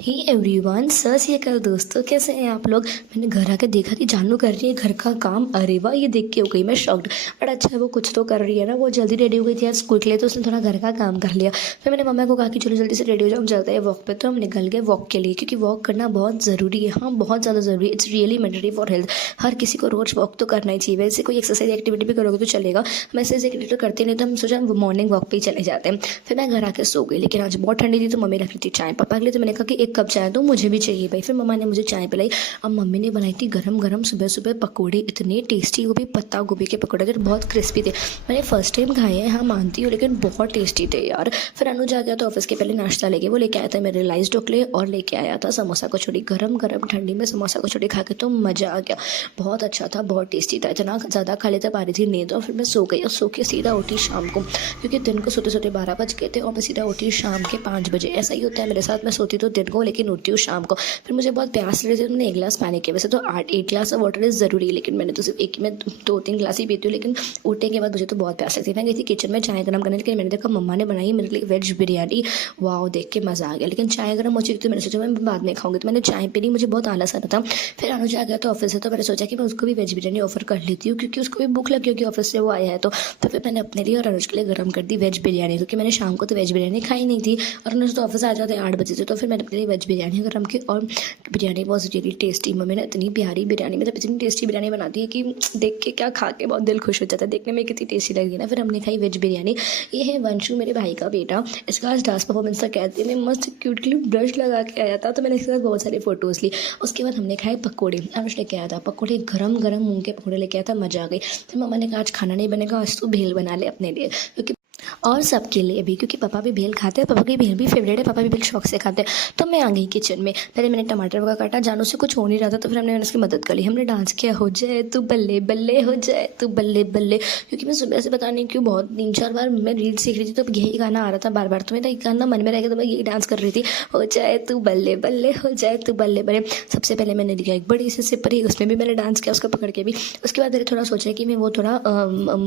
Hey everyone, सत श्री अकाल दोस्तों, कैसे हैं आप लोग। मैंने घर आके देखा कि जानू कर रही है घर का काम। अरे वाह, ये देख के हो गई मैं शॉक्ड। बट अच्छा है, वो कुछ तो कर रही है ना। वो जल्दी रेडी हो गई थी आज स्कूल के लिए, तो उसने थोड़ा घर का काम कर लिया। फिर मैंने मम्मा को कहा कि चलो जल्दी से रेडी हो जाओ, हम चलते हैं वॉक पे। तो हम निकल गए वॉक के लिए, क्योंकि वॉक करना बहुत ज़रूरी है। हाँ, बहुत ज़्यादा ज़रूरी है। It's really mandatory for health. हर किसी को रोज़ वॉक तो करना ही चाहिए। वैसे कोई एक्सरसाइज एक्टिविटी भी करोगे तो चलेगा, हम ऐसे एक्टिविटी तो करते नहीं। तो हम सोचा मॉर्निंग वॉक पे ही चले जाते हैं। फिर मैं घर आके सो गई, लेकिन आज बहुत ठंडी थी तो मम्मी रख रही थी चाय पापा के लिए। तो मैंने कहा कि एक कप चाय दो, मुझे भी चाहिए भाई। फिर मम्मा ने मुझे चाय पिलाई। अब मम्मी ने बनाई थी गरम गरम सुबह सुबह पकोड़े, इतने टेस्टी। वो भी पत्ता गोभी के पकोड़े थे, बहुत क्रिस्पी थे। मैंने फर्स्ट टाइम खाए हैं, हाँ मानती हूँ, लेकिन बहुत टेस्टी थे यार। फिर अनुज आ गया तो ऑफिस के पहले नाश्ता लेके वो लेके आया था मेरे राइस ढोकले, और लेके आया था समोसा कचौड़ी। गरम गरम ठंडी में समोसा कचौड़ी खा के तो मज़ा आ गया। बहुत अच्छा था, बहुत टेस्टी था। इतना ज़्यादा खा लेते पा रही थी नींद, और फिर मैं सो गई। और सो के सीधा उठी शाम को, क्योंकि दिन को सोते सोते 12 बज गए थे, और मैं सीधा उठी शाम के 5 बजे। ऐसा ही होता है मेरे साथ, मैं सोती तो दिन को लेकिन उठती हूँ शाम को। फिर मुझे बहुत प्यास लगी थी तो मैंने 1 गिलास पानी किया। वैसे तो 8 ग्लास ऑफ वाटर इज़ ज़रूरी है, लेकिन मैंने तो सिर्फ एक में 2-3 गिलास ही पीती हूँ। लेकिन उठने के बाद मुझे तो बहुत प्यास लगती थी। मैं गई थी किचन में चाय गर्म करने, लेकिन मैंने देखा मम्मा ने बनाई मेरे लिए वेज बिरयानी। वाह, देख के मज़ा आ गया। लेकिन चाय गर्म हो चुकी तो मैंने सोचा मैं बाद में खाऊंगी, तो मैंने चाय पी ली। मुझे बहुत आलस आ रहा था। फिर अनुज आ गया तो ऑफिस से, तो मैंने सोचा कि मैं उसको भी वेज बिरयानी ऑफर कर लेती हूँ, क्योंकि उसको भी भूख लगी होगी ऑफिस से वो आया है। तो फिर मैंने अपने लिए और अनुज के लिए गर्म कर दी वेज बिरयानी, क्योंकि मैंने शाम को तो वेज बिरयानी खाई नहीं थी, और अनुज तो ऑफिस आ जाते 8 बजे से। तो फिर मैंने अपने लिए वेज बिरयानी गर्म की, और biryani was really tasty. Mummy ने इतनी प्यारी बिरयानी, मतलब इतनी टेस्टी बिरयानी बनाती है कि देख के क्या खा के बहुत दिल खुश हो जाता है। देखने में कितनी टेस्टी लगी ना। फिर हमने खाई वेज बिरयानी। ये है वंशु, मेरे भाई का बेटा। इसका आज डांस परफॉर्मेंस था, कहते हैं मस्त क्यूटली ब्रश लगा के आया था, तो मैंने इसके साथ बहुत सारी फोटोज़ ली। उसके बाद हमने खाए पकौड़े। अनुज लेके आया था पकौड़े, गरम गरम मूंग के पकौड़े लेके आया था, मज़ा आ गई। फिर मम्मा ने कहा आज खाना नहीं बनेगा, आज तू भेल बना ले अपने लिए, क्योंकि और सबके लिए भी, क्योंकि पापा भी भेल खाते हैं। पापा की भेल भी फेवरेट है, पापा भी भेल शौक से खाते हैं। तो मैं आ गई किचन में। पहले मैंने टमाटर वगैरह काटा, जानू से कुछ हो नहीं रहा था, तो फिर हमने उसकी मदद कर ली। हमने डांस किया, हो जाए तू बल्ले बल्ले, हो जाए तू बल्ले बल्ले। क्योंकि मैं सुबह से पता नहीं क्यों बहुत 3-4 बार मैं रील्स सीख रही थी, तो यही गाना आ रहा था बार बार। तो मेरा एक गाना मन में रह गया, तो मैं यही डांस कर रही थी, हो जाए तू बल्ले बल्ले, हो जाए तू बल्ले बल्ले। सबसे पहले मैंने लिया एक बड़ी सी सिपरी, उसमें भी मैंने डांस किया, उसको पकड़ के भी। उसके बाद मैंने थोड़ा सोचा कि मैं वो थोड़ा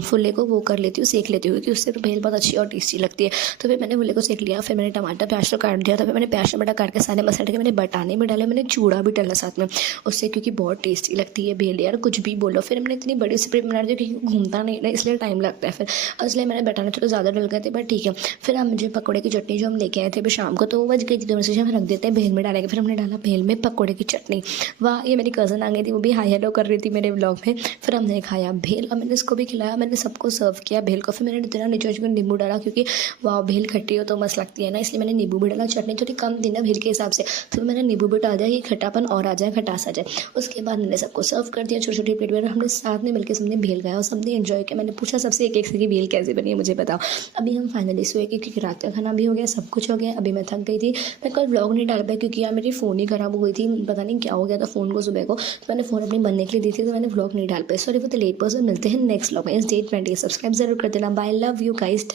फुल्ले को वो कर लेती हूँ, सेक लेती हूँ, क्योंकि उससे तो भेल बहुत अच्छी और टेस्टी लगती है। तो फिर मैंने फुल्ले को सेक लिया। फिर मैंने टमाटर प्याज तो काट दिया था। फिर मैंने प्याज टमाटर काट के सारे मसाले के मैंने बटाने में डाले, मैंने चूड़ा भी डाला साथ में उससे, क्योंकि बहुत टेस्टी लगती है भेल यार, कुछ भी बोलो। फिर मैंने इतनी बड़ी स्प्रेड बना दी, क्योंकि घूमता नहीं ना, इसलिए टाइम लगता है। फिर इसलिए मैंने बटाने थोड़ा ज़्यादा डल गए थे, बट ठीक है। फिर हम मुझे पकौड़े की चटनी जो हम लेके आए थे अभी शाम को, तो वो बच गई थी, तो मैंने हम रख देते हैं भेल में डालेंगे। फिर हमने डाला भेल में पकौड़े की चटनी। वाह, ये मेरी कज़न आ गई थी, वो भी हाई हेलो कर रही थी मेरे ब्लॉग में। फिर हमने खाया भेल, और मैंने इसको भी खिलाया, मैंने सबको सर्व किया भेल को। फिर मैंने इतना नीचे नींबू डाला, क्योंकि वाह भेल खट्टी हो तो मस्त लगती है ना, इसलिए मैंने नींबू भी डाला। चटनी थोड़ी कम थी ना भेल के हिसाब से, तो मैंने नींबू भी डाल दिया कि खट्टापन और आ जाए, खटास आ जाए। उसके बाद मैंने सबको सर्व कर दिया छोटी छोटी प्लेट में। हमने साथ में मिलकर सबने भेल खाया और सबने एंजॉय किया। मैंने पूछा सबसे एक एक से कि भेल कैसे बनी है मुझे बताओ। अभी हम फाइनली सोए, क्योंकि रात का खाना भी हो गया, सब कुछ हो गया। अभी मैं थक गई थी, मैं कल व्लॉग नहीं डाल पाई, क्योंकि यार मेरी फ़ोन ही ख़राब हो गई थी, पता नहीं क्या हो गया था फ़ोन को सुबह को। तो मैंने फ़ोन अपनी बनने के लिए दी थी, तो मैंने व्लॉग नहीं डाल पाई। Sorry for the late person. मिलते हैं नेक्स्ट व्लॉग में। इस डेट 20 सब्सक्राइब जरूर कर देना। Bye, love you guys.